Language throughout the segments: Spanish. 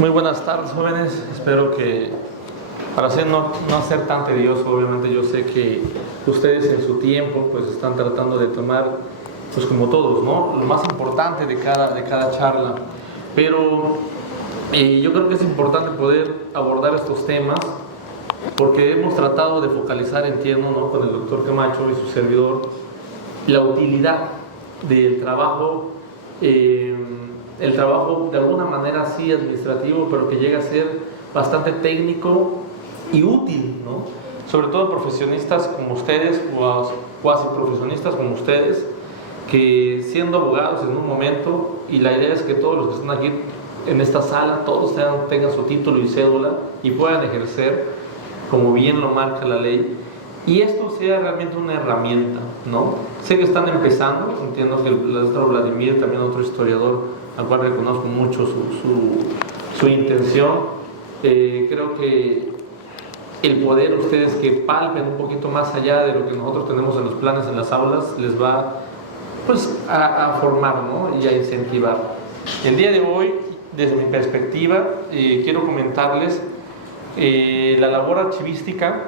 Muy buenas tardes, jóvenes. Espero que, para no ser tan tedioso, obviamente yo sé que ustedes en su tiempo pues están tratando de tomar, pues como todos, ¿no?, lo más importante de cada charla. Pero yo creo que es importante poder abordar estos temas porque hemos tratado de focalizar, entiendo, ¿no?, con el doctor Camacho y su servidor, la utilidad del trabajo, el trabajo de alguna manera sí administrativo, pero que llega a ser bastante técnico y útil, ¿no? Sobre todo profesionistas como ustedes, o cuasi profesionistas como ustedes, que siendo abogados en un momento, y la idea es que todos los que están aquí en esta sala, todos tengan su título y cédula y puedan ejercer como bien lo marca la ley, y esto sea realmente una herramienta, ¿no? Sé que están empezando, entiendo que el doctor Vladimir, también otro historiador al cual reconozco mucho su intención, creo que el poder ustedes que palpen un poquito más allá de lo que nosotros tenemos en los planes en las aulas, les va pues a formar, ¿no?, y a incentivar. El día de hoy, desde mi perspectiva, quiero comentarles la labor archivística,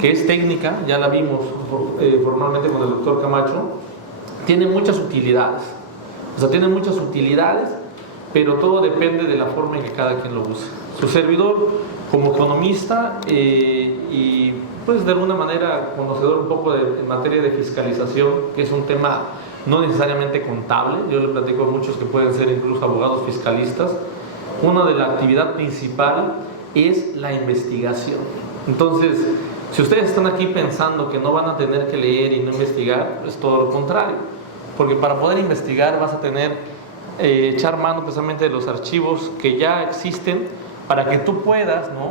que es técnica, ya la vimos formalmente con el doctor Camacho, tiene muchas utilidades. O sea, tiene muchas utilidades, pero todo depende de la forma en que cada quien lo use. Su servidor, como economista y pues de alguna manera conocedor un poco en materia de fiscalización, que es un tema no necesariamente contable, yo le platico a muchos que pueden ser incluso abogados fiscalistas, una de la actividad principal es la investigación. Entonces, si ustedes están aquí pensando que no van a tener que leer y no investigar, es todo lo contrario. Porque para poder investigar vas a tener echar mano precisamente de los archivos que ya existen para que tú puedas, ¿no?,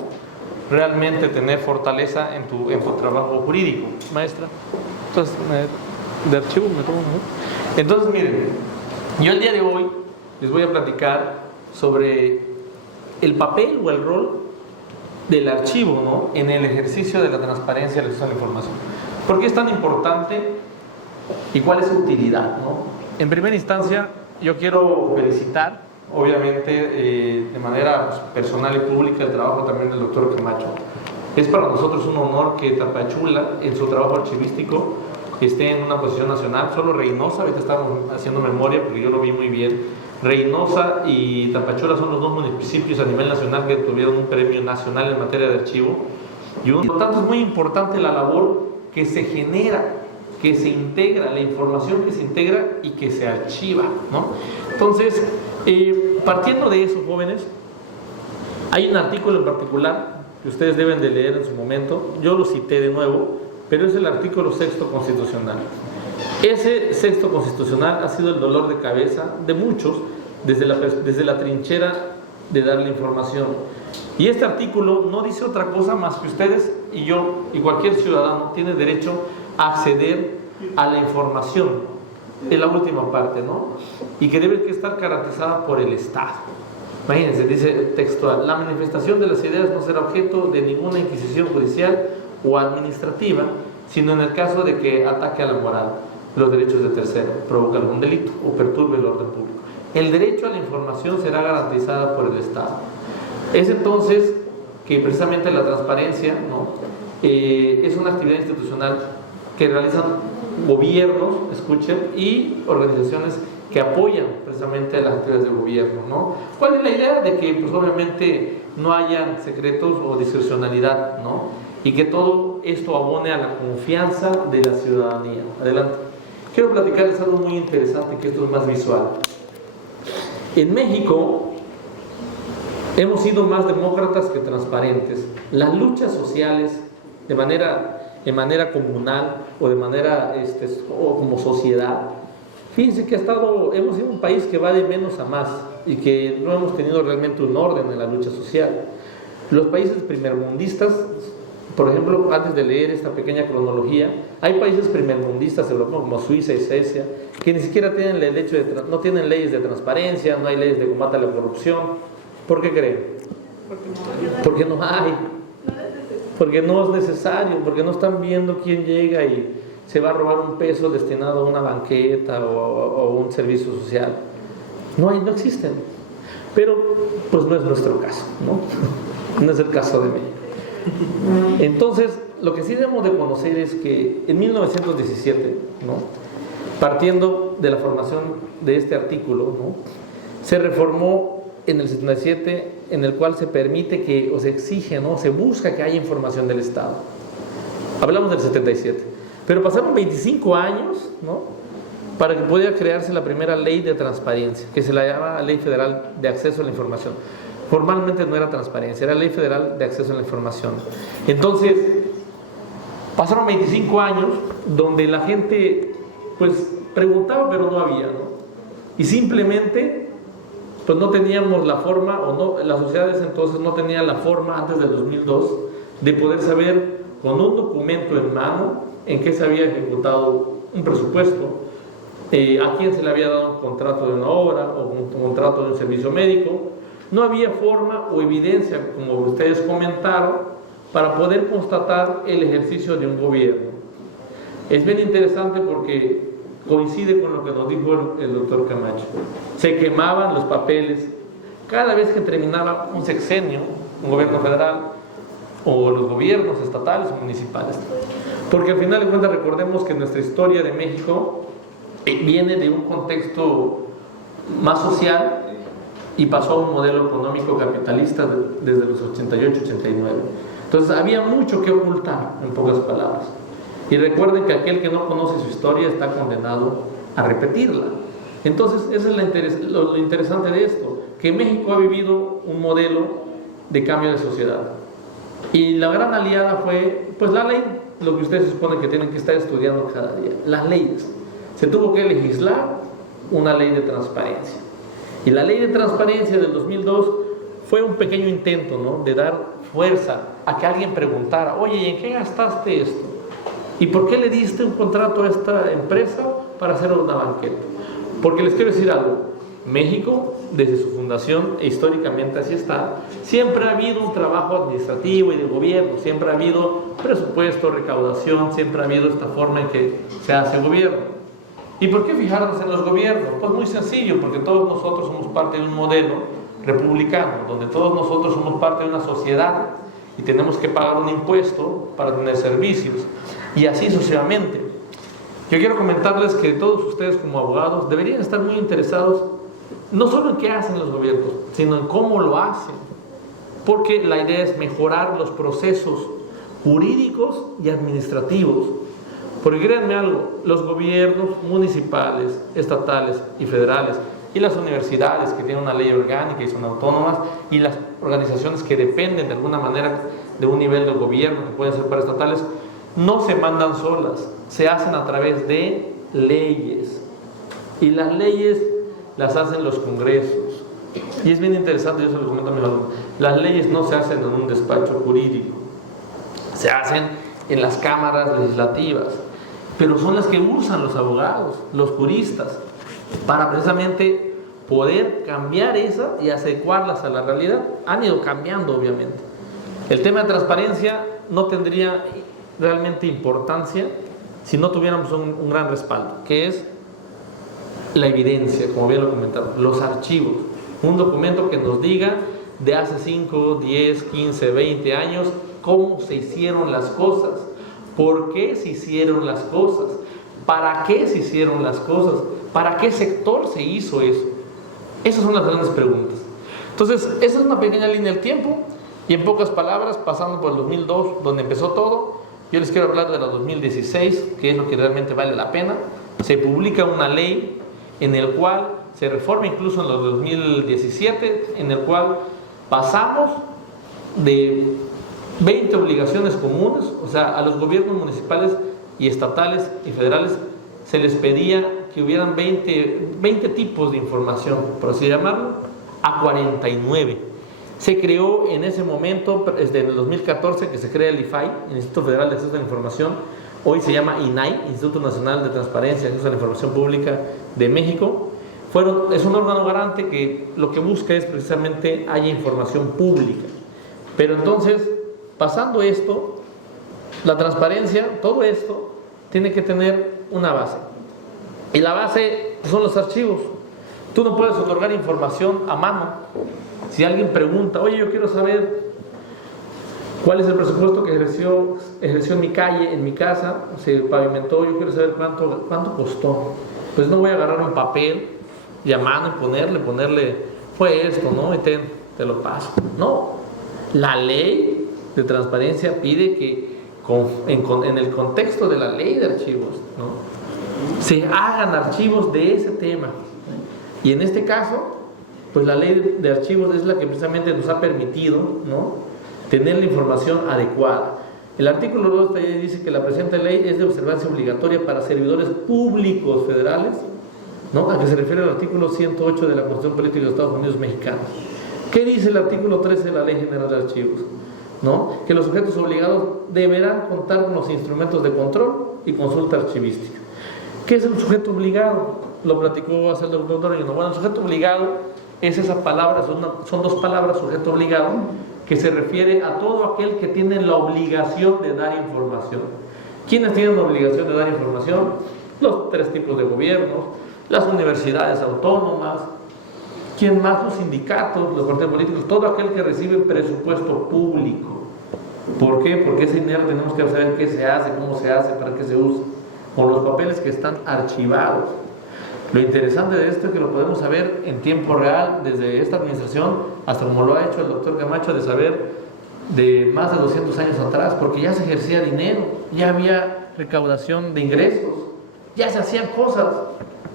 realmente tener fortaleza en tu trabajo jurídico. Maestra, entonces, de archivo me tomo, ¿no? Entonces, miren, yo el día de hoy les voy a platicar sobre el papel o el rol del archivo, ¿no?, en el ejercicio de la transparencia y el acceso a la información. ¿Por qué es tan importante? ¿Y cuál es su utilidad, no? En primera instancia, yo quiero felicitar, obviamente, de manera personal y pública, el trabajo también del doctor Camacho. Es para nosotros un honor que Tapachula, en su trabajo archivístico, esté en una posición nacional. Solo Reynosa, ahorita estamos haciendo memoria, porque yo lo vi muy bien, Reynosa y Tapachula son los dos municipios a nivel nacional que tuvieron un premio nacional en materia de archivo. Por lo tanto, es muy importante la labor que se genera, que se integra, la información que se integra y que se archiva, ¿no? Entonces, partiendo de eso, jóvenes, hay un artículo en particular que ustedes deben de leer en su momento. Yo lo cité de nuevo, pero es el artículo 6º constitucional. Ese 6º constitucional ha sido el dolor de cabeza de muchos desde la trinchera de dar la información. Y este artículo no dice otra cosa más que ustedes y yo y cualquier ciudadano tiene derecho acceder a la información, en la última parte, ¿no? Y que debe estar garantizada por el Estado. Imagínense, dice textual: la manifestación de las ideas no será objeto de ninguna inquisición judicial o administrativa, sino en el caso de que ataque a la moral, los derechos de tercero, provoque algún delito o perturbe el orden público. El derecho a la información será garantizada por el Estado. Es entonces que precisamente la transparencia, ¿no?, es una actividad institucional que realizan gobiernos, escuchen, y organizaciones que apoyan precisamente las actividades del gobierno, ¿no? ¿Cuál es la idea? De que pues obviamente no haya secretos o discrecionalidad, ¿no?, y que todo esto abone a la confianza de la ciudadanía. Adelante. Quiero platicarles algo muy interesante, que esto es más visual. En México hemos sido más demócratas que transparentes. Las luchas sociales de manera comunal o de manera o como sociedad, fíjense que hemos sido un país que va de menos a más y que no hemos tenido realmente un orden en la lucha social. Los países primermundistas, por ejemplo, antes de leer esta pequeña cronología, hay países primermundistas europeos como Suiza y Suecia que ni siquiera tienen no tienen leyes de transparencia, no hay leyes de combate a la corrupción. ¿Por qué creen? Porque no hay. Porque no es necesario, porque no están viendo quién llega y se va a robar un peso destinado a una banqueta o un servicio social. No existen. Pero pues no es nuestro caso, ¿no? No es el caso de México. Entonces, lo que sí debemos de conocer es que en 1917, ¿no?, partiendo de la formación de este artículo, ¿no?, se reformó en el 77, en el cual se permite que, o se exige, ¿no?, se busca que haya información del Estado. Hablamos del 77, pero pasaron 25 años, ¿no?, para que pudiera crearse la primera ley de transparencia, que se la llama Ley Federal de Acceso a la Información. Formalmente no era transparencia, era Ley Federal de Acceso a la Información. Entonces, pasaron 25 años donde la gente, pues, preguntaba, pero no había, ¿no? Y simplemente, pues, no teníamos la forma, o no, las sociedades entonces no tenían la forma, antes del 2002, de poder saber con un documento en mano en qué se había ejecutado un presupuesto, a quién se le había dado un contrato de una obra o un contrato de un servicio médico. No había forma o evidencia, como ustedes comentaron, para poder constatar el ejercicio de un gobierno. Es bien interesante porque coincide con lo que nos dijo el doctor Camacho. Se quemaban los papeles cada vez que terminaba un sexenio, un gobierno federal, o los gobiernos estatales o municipales. Porque al final de cuentas recordemos que nuestra historia de México viene de un contexto más social y pasó a un modelo económico capitalista desde los 88-89. Entonces había mucho que ocultar, en pocas palabras. Y recuerden que aquel que no conoce su historia está condenado a repetirla. Entonces, eso es lo interesante de esto, que México ha vivido un modelo de cambio de sociedad. Y la gran aliada fue, pues, la ley, lo que ustedes se supone que tienen que estar estudiando cada día, las leyes. Se tuvo que legislar una ley de transparencia. Y la ley de transparencia del 2002 fue un pequeño intento, ¿no?, de dar fuerza a que alguien preguntara, oye, ¿y en qué gastaste esto? ¿Y por qué le diste un contrato a esta empresa para hacer una banqueta? Porque les quiero decir algo, México, desde su fundación, e históricamente así está, siempre ha habido un trabajo administrativo y de gobierno, siempre ha habido presupuesto, recaudación, siempre ha habido esta forma en que se hace gobierno. ¿Y por qué fijarnos en los gobiernos? Pues muy sencillo, porque todos nosotros somos parte de un modelo republicano, donde todos nosotros somos parte de una sociedad y tenemos que pagar un impuesto para tener servicios, y así sucesivamente. Yo quiero comentarles que todos ustedes como abogados deberían estar muy interesados no solo en qué hacen los gobiernos, sino en cómo lo hacen, porque la idea es mejorar los procesos jurídicos y administrativos. Porque créanme algo, los gobiernos municipales, estatales y federales, y las universidades que tienen una ley orgánica y son autónomas, y las organizaciones que dependen de alguna manera de un nivel de gobierno, que pueden ser paraestatales, no se mandan solas, se hacen a través de leyes. Y las leyes las hacen los congresos. Y es bien interesante, yo se lo comento a mis alumnos, las leyes no se hacen en un despacho jurídico, se hacen en las cámaras legislativas, pero son las que usan los abogados, los juristas, para precisamente poder cambiar esas y adecuarlas a la realidad. Han ido cambiando, obviamente. El tema de transparencia no tendría realmente importancia si no tuviéramos un gran respaldo, que es la evidencia, como bien lo comentaron, los archivos, un documento que nos diga de hace 5, 10, 15, 20 años cómo se hicieron las cosas, por qué se hicieron las cosas, para qué se hicieron las cosas, para qué sector se hizo eso. Esas son las grandes preguntas. Entonces, esa es una pequeña línea del tiempo, y en pocas palabras, pasando por el 2002, donde empezó todo, yo les quiero hablar de la 2016, que es lo que realmente vale la pena. Se publica una ley en el cual se reforma incluso en los 2017, en el cual pasamos de 20 obligaciones comunes, o sea, a los gobiernos municipales y estatales y federales se les pedía que hubieran 20 tipos de información, por así llamarlo, a 49. Se creó en ese momento, desde el 2014, que se crea el IFAI, el Instituto Federal de Acceso a la Información, hoy se llama INAI, Instituto Nacional de Transparencia y Acceso a la Información Pública de México. Es un órgano garante que lo que busca es precisamente haya información pública. Pero entonces, pasando esto, la transparencia, todo esto, tiene que tener una base. Y la base son los archivos. Tú no puedes otorgar información a mano. Si alguien pregunta, oye, yo quiero saber cuál es el presupuesto que ejerció en mi calle, en mi casa, se pavimentó, yo quiero saber cuánto costó. Pues no voy a agarrar un papel y a mano y ponerle, fue esto, ¿no? Y te lo paso. No, la ley de transparencia pide que en el contexto de la ley de archivos, ¿no?, se hagan archivos de ese tema. Y en este caso, pues la ley de archivos es la que precisamente nos ha permitido, ¿no?, tener la información adecuada. El artículo 2 de la ley dice que la presente ley es de observancia obligatoria para servidores públicos federales, ¿no?, a que se refiere al artículo 108 de la Constitución Política de los Estados Unidos Mexicanos. ¿Qué dice el artículo 13 de la Ley General de Archivos? ¿No? Que los sujetos obligados deberán contar con los instrumentos de control y consulta archivística. ¿Qué es el sujeto obligado? Lo platicó hace el doctor Dorino. Bueno, el sujeto obligado es esa palabra, son dos palabras, sujeto obligado, que se refiere a todo aquel que tiene la obligación de dar información. ¿Quiénes tienen la obligación de dar información? Los 3 tipos de gobiernos, las universidades autónomas, ¿quién más? Los sindicatos, los partidos políticos, todo aquel que recibe presupuesto público. ¿Por qué? Porque ese dinero tenemos que saber qué se hace, cómo se hace, para qué se usa, con los papeles que están archivados. Lo interesante de esto es que lo podemos saber en tiempo real, desde esta administración hasta como lo ha hecho el doctor Camacho, de saber de más de 200 años atrás, porque ya se ejercía dinero, ya había recaudación de ingresos, ya se hacían cosas.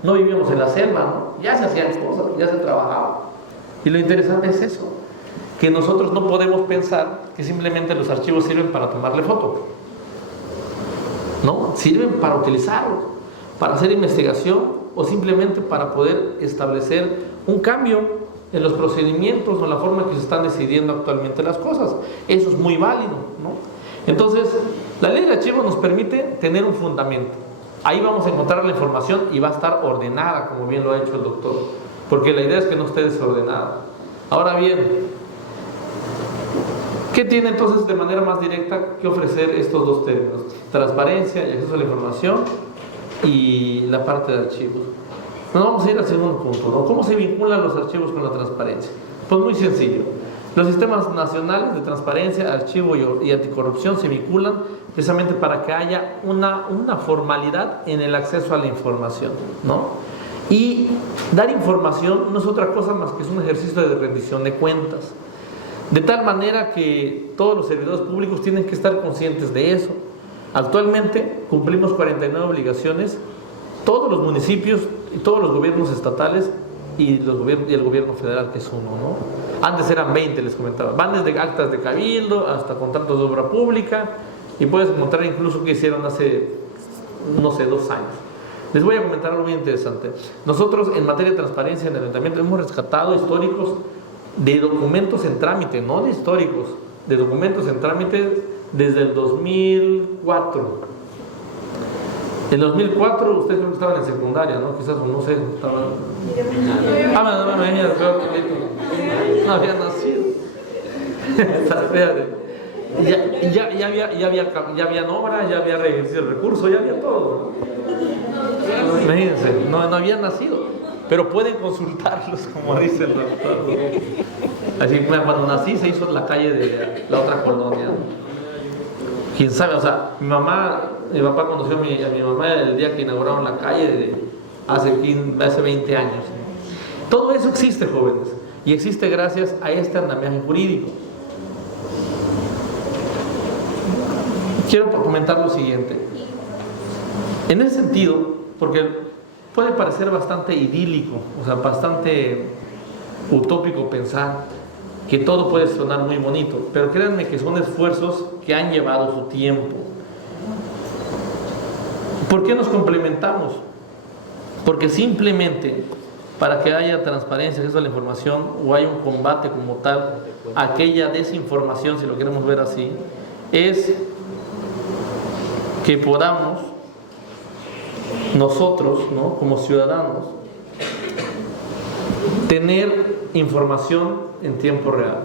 No vivíamos en la selva, ¿no? Ya se hacían cosas, ya se trabajaba. Y lo interesante es eso, que nosotros no podemos pensar que simplemente los archivos sirven para tomarle foto. No, sirven para utilizarlos, para hacer investigación o simplemente para poder establecer un cambio en los procedimientos o en la forma que se están decidiendo actualmente las cosas. Eso es muy válido, ¿no? Entonces, la ley de archivos nos permite tener un fundamento. Ahí vamos a encontrar la información y va a estar ordenada, como bien lo ha hecho el doctor, porque la idea es que no esté desordenada. Ahora bien, ¿qué tiene entonces de manera más directa que ofrecer estos dos términos? Transparencia y acceso a la información y la parte de archivos. Nos vamos a ir al segundo punto, ¿no? ¿Cómo se vinculan los archivos con la transparencia? Pues muy sencillo. Los sistemas nacionales de transparencia, archivo y anticorrupción se vinculan precisamente para que haya una formalidad en el acceso a la información, ¿no? Y dar información no es otra cosa más que es un ejercicio de rendición de cuentas. De tal manera que todos los servidores públicos tienen que estar conscientes de eso. Actualmente cumplimos 49 obligaciones, todos los municipios y todos los gobiernos estatales y el gobierno federal, que es uno, ¿no? Antes eran 20, les comentaba. Van desde actas de cabildo hasta contratos de obra pública, y puedes encontrar incluso que hicieron hace, no sé, 2 años. Les voy a comentar algo muy interesante. Nosotros en materia de transparencia en el ayuntamiento hemos rescatado históricos de documentos en trámite, no de históricos, de documentos en trámite desde el 2004. En 2004 ustedes creo que estaban en secundaria, ¿no? Quizás, no sé, estaban... no había nacido. Ya había obra, ya había ejercicio del recurso, ya había todo, ¿no? Imagínense, no habían nacido, pero pueden consultarlos, como dice el doctor. Así que cuando nací se hizo en la calle de la otra colonia, ¿no? Quién sabe, o sea, mi papá conoció a mi mamá el día que inauguraron la calle hace 20 años. Todo eso existe, jóvenes, y existe gracias a este andamiaje jurídico. Quiero comentar lo siguiente. En ese sentido, porque puede parecer bastante idílico, o sea, bastante utópico pensar que todo puede sonar muy bonito, pero créanme que son esfuerzos que han llevado su tiempo. ¿Por qué nos complementamos? Porque simplemente para que haya transparencia, acceso a la información, o haya un combate como tal, aquella desinformación, si lo queremos ver así, es que podamos nosotros, ¿no?, como ciudadanos, tener información en tiempo real.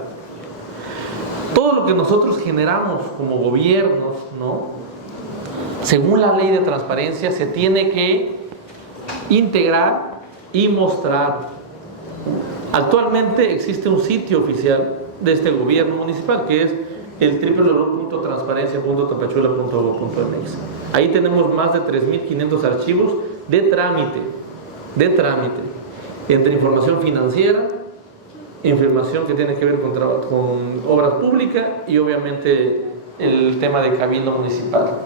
Todo lo que nosotros generamos como gobiernos, ¿no?, según la ley de transparencia, se tiene que integrar y mostrar Actualmente existe un sitio oficial de este gobierno municipal que es el www.transparencia.tapachula.gov.mx. Ahí tenemos más de 3.500 archivos de trámite, entre información financiera, información que tiene que ver con obras públicas y obviamente el tema de cabildo municipal.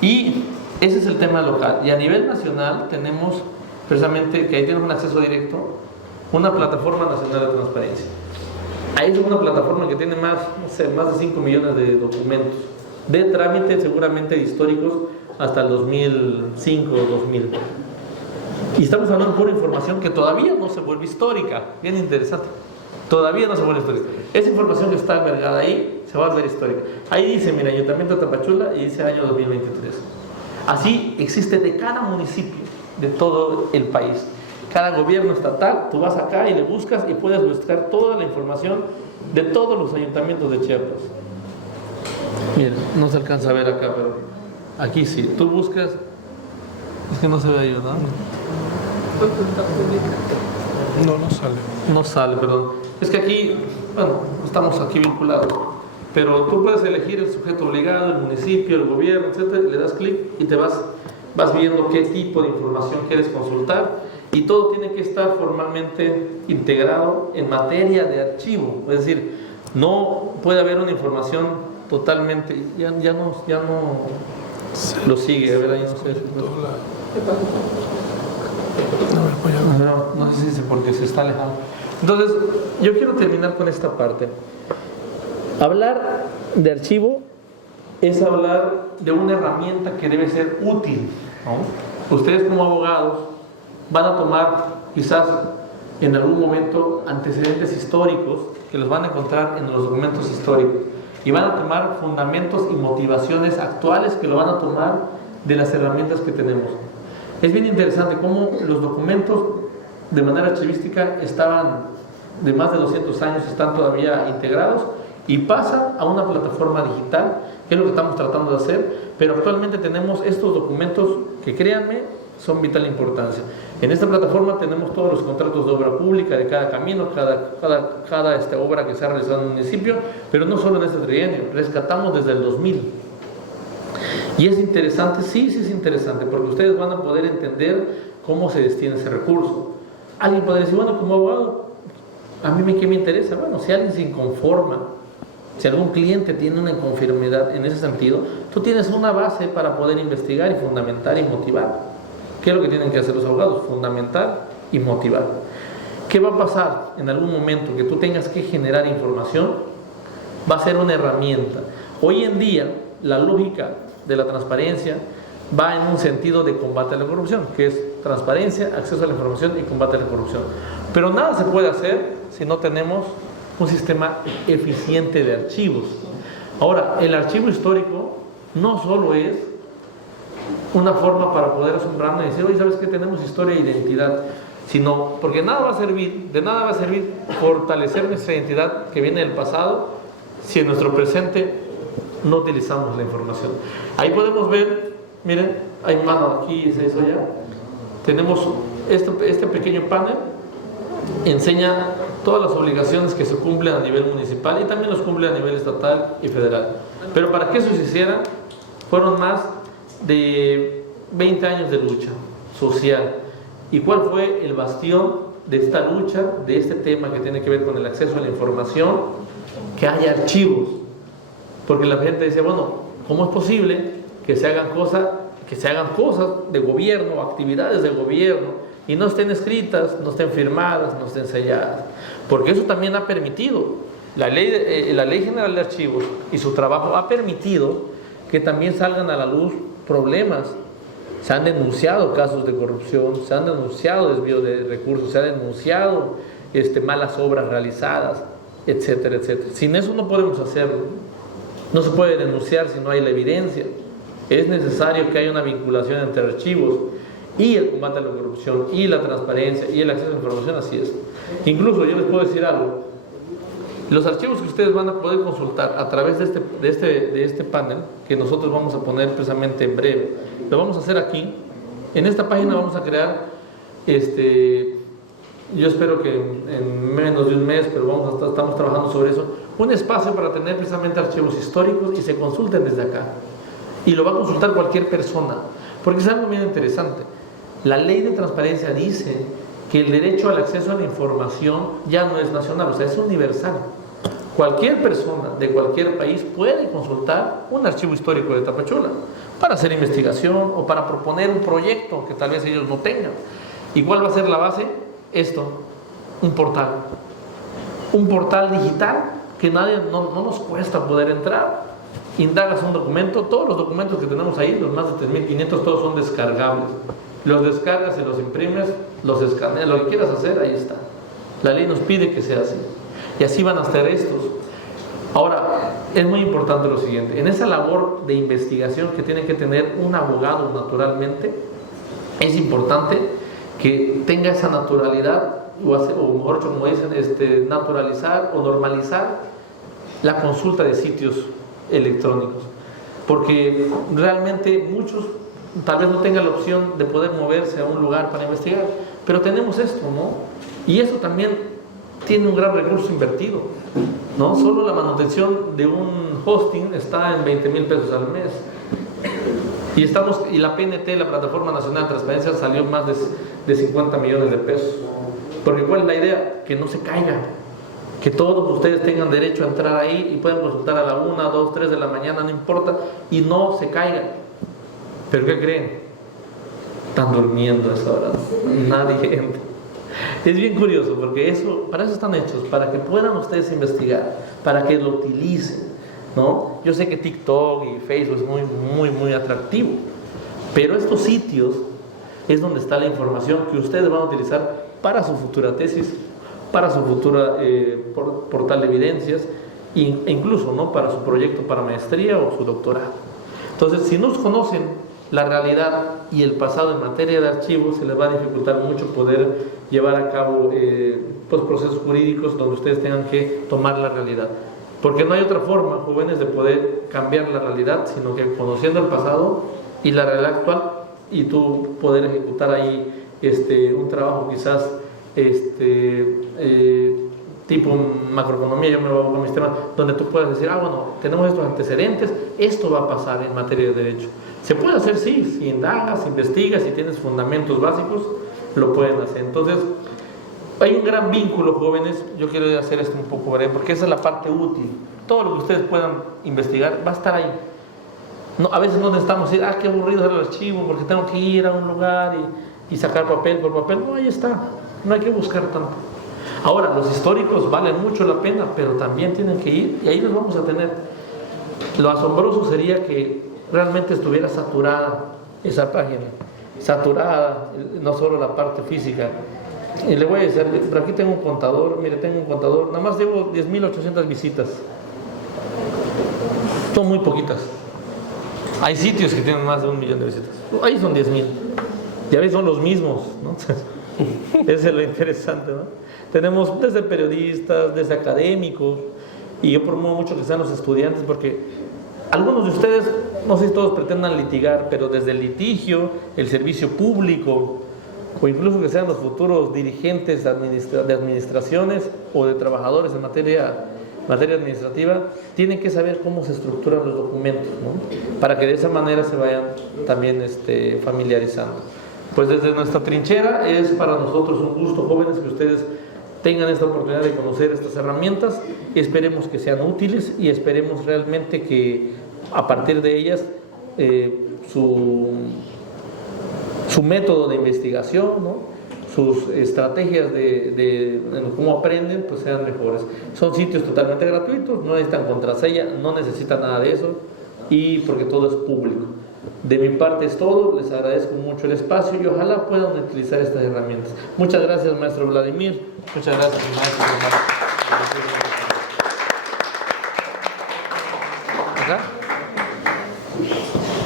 Y ese es el tema local. Y a nivel nacional tenemos precisamente, que ahí tenemos un acceso directo, una plataforma nacional de transparencia. Ahí es una plataforma que tiene más de 5 millones de documentos de trámite, seguramente históricos hasta el 2005 o 2000. Y estamos hablando de pura información que todavía no se vuelve histórica. Bien interesante. Todavía no se vuelve histórica. Esa información que está albergada ahí se va a volver histórica. Ahí dice, mira, Ayuntamiento de Tapachula y dice año 2023. Así existe de cada municipio de todo el país. Cada gobierno estatal, tú vas acá y le buscas y puedes buscar toda la información de todos los ayuntamientos de Chiapas. Miren, no se alcanza a ver acá, pero aquí sí. Tú buscas, es que no se ve ahí, ¿no? No sale. No sale, perdón. Es que aquí, bueno, estamos aquí vinculados. Pero tú puedes elegir el sujeto obligado, el municipio, el gobierno, etcétera, le das clic y te vas viendo qué tipo de información quieres consultar. Y todo tiene que estar formalmente integrado en materia de archivo. Es decir, no puede haber una información totalmente, ya no lo sigue, a ver, ahí no sé. No sé si es porque se está alejando. Entonces, yo quiero terminar con esta parte. Hablar de archivo es hablar de una herramienta que debe ser útil, ¿no? Ustedes como abogados van a tomar quizás en algún momento antecedentes históricos que los van a encontrar en los documentos históricos y van a tomar fundamentos y motivaciones actuales que lo van a tomar de las herramientas que tenemos. Es bien interesante cómo los documentos de manera archivística estaban de más de 200 años, están todavía integrados y pasan a una plataforma digital, que es lo que estamos tratando de hacer, pero actualmente tenemos estos documentos que, créanme, son vital importancia. En esta plataforma tenemos todos los contratos de obra pública de cada camino, cada obra que se ha realizado en el municipio, pero no solo en este trienio, rescatamos desde el 2000. Y es interesante, sí es interesante, porque ustedes van a poder entender cómo se destina ese recurso. Alguien puede decir, bueno, como abogado, a mí ¿qué me interesa? Bueno, si alguien se inconforma, si algún cliente tiene una inconformidad en ese sentido, tú tienes una base para poder investigar y fundamentar y motivar. ¿Qué es lo que tienen que hacer los abogados? Fundamentar y motivar. ¿Qué va a pasar en algún momento que tú tengas que generar información? Va a ser una herramienta. Hoy en día, la lógica de la transparencia va en un sentido de combate a la corrupción, que es transparencia, acceso a la información y combate a la corrupción. Pero nada se puede hacer si no tenemos un sistema eficiente de archivos. Ahora, el archivo histórico no solo es una forma para poder asombrarnos y decir, oye, ¿sabes qué? Tenemos historia e identidad, sino porque de nada va a servir fortalecer nuestra identidad que viene del pasado si en nuestro presente no utilizamos la información. Ahí podemos ver, miren, hay mano aquí, se hizo ya. Tenemos este pequeño panel, enseña todas las obligaciones que se cumplen a nivel municipal y también los cumple a nivel estatal y federal. Pero para que eso se hiciera, fueron más de 20 años de lucha social. ¿Y cuál fue el bastión de esta lucha, de este tema que tiene que ver con el acceso a la información? Que haya archivos. Porque la gente decía, bueno, ¿cómo es posible que se hagan cosas de gobierno, actividades de gobierno, y no estén escritas, no estén firmadas, no estén selladas? Porque eso también ha permitido, la Ley General de Archivos y su trabajo ha permitido que también salgan a la luz problemas. Se han denunciado casos de corrupción, se han denunciado desvío de recursos, se han denunciado malas obras realizadas, etcétera, etcétera. Sin eso no podemos hacerlo. No se puede denunciar si no hay la evidencia. Es necesario que haya una vinculación entre archivos y el combate a la corrupción y la transparencia y el acceso a la información. Así es. Incluso yo les puedo decir algo. Los archivos que ustedes van a poder consultar a través de este panel, que nosotros vamos a poner precisamente en breve, lo vamos a hacer aquí. En esta página vamos a crear yo espero que en menos de un mes, pero estamos trabajando sobre eso, un espacio para tener precisamente archivos históricos y se consulten desde acá. Y lo va a consultar cualquier persona, porque es algo muy interesante. La ley de transparencia dice que el derecho al acceso a la información ya no es nacional, o sea, es universal. Cualquier persona de cualquier país puede consultar un archivo histórico de Tapachula para hacer investigación o para proponer un proyecto que tal vez ellos no tengan. ¿Y cuál va a ser la base? Esto, un portal digital que no nos cuesta poder entrar. Indagas un documento, todos los documentos que tenemos ahí, los más de 3.500, todos son descargables. Los descargas y los imprimes, los escaneas, lo que quieras hacer, ahí está. La ley nos pide que sea así. Y así van a estar estos. Ahora, es muy importante lo siguiente: en esa labor de investigación que tiene que tener un abogado naturalmente, es importante que tenga esa naturalidad, o mejor dicho, como dicen, naturalizar o normalizar la consulta de sitios electrónicos, porque realmente muchos tal vez no tengan la opción de poder moverse a un lugar para investigar, pero tenemos esto, ¿no? Y eso también tiene un gran recurso invertido, ¿no? Solo la manutención de un hosting está en 20,000 pesos al mes. Y la PNT, la Plataforma Nacional de Transparencia, salió más de 50 millones de pesos. Porque ¿cuál es la idea? Que no se caiga, que todos ustedes tengan derecho a entrar ahí y puedan consultar a la 1, 2, 3 de la mañana, no importa, y no se caigan. ¿Pero qué creen? Están durmiendo a esa hora, nadie entra. Es bien curioso, porque para eso están hechos, para que puedan ustedes investigar, para que lo utilicen, ¿no? Yo sé que TikTok y Facebook es muy, muy, muy atractivo, pero estos sitios es donde está la información que ustedes van a utilizar para su futura tesis, para su futura portal de evidencias, e incluso, ¿no?, para su proyecto para maestría o su doctorado. Entonces, si no conocen la realidad y el pasado en materia de archivos, se les va a dificultar mucho poder llevar a cabo pues, procesos jurídicos donde ustedes tengan que tomar la realidad. Porque no hay otra forma, jóvenes, de poder cambiar la realidad, sino que conociendo el pasado y la realidad actual, y tú poder ejecutar ahí un trabajo quizás tipo macroeconomía, yo me voy a buscar mis temas, donde tú puedas decir, bueno, tenemos estos antecedentes, esto va a pasar en materia de derecho. Se puede hacer, sí, si indagas, investigas, si tienes fundamentos básicos, lo pueden hacer. Entonces, hay un gran vínculo, jóvenes. Yo quiero hacer esto un poco breve, porque esa es la parte útil. Todo lo que ustedes puedan investigar va a estar ahí. No, a veces no necesitamos decir, qué aburrido es el archivo, porque tengo que ir a un lugar y sacar papel por papel. No, ahí está, no hay que buscar tanto. Ahora, los históricos valen mucho la pena, pero también tienen que ir, y ahí los vamos a tener. Lo asombroso sería que realmente estuviera saturada esa página, saturada, no solo la parte física. Y le voy a decir, por aquí tengo un contador, mire, tengo un contador, nada más llevo 10.800 visitas. Son muy poquitas. Hay sitios que tienen más de 1 millón de visitas. Ahí son 10.000. Y a veces son los mismos, ¿no? Eso es lo interesante, ¿no? Tenemos desde periodistas, desde académicos, y yo promuevo mucho que sean los estudiantes, porque algunos de ustedes, no sé si todos pretendan litigar, pero desde el litigio, el servicio público, o incluso que sean los futuros dirigentes de administraciones o de trabajadores en materia administrativa, tienen que saber cómo se estructuran los documentos, ¿no?, para que de esa manera se vayan también familiarizando. Pues desde nuestra trinchera es para nosotros un gusto, jóvenes, que ustedes tengan esta oportunidad de conocer estas herramientas. Esperemos que sean útiles y esperemos realmente que a partir de ellas su método de investigación, ¿no?, sus estrategias de cómo aprenden, pues sean mejores. Son sitios totalmente gratuitos, no necesitan contraseña, no necesitan nada de eso, y porque todo es público. De mi parte es todo, les agradezco mucho el espacio y ojalá puedan utilizar estas herramientas. Muchas gracias, maestro Vladimir. Muchas gracias, maestro. ¿Acá?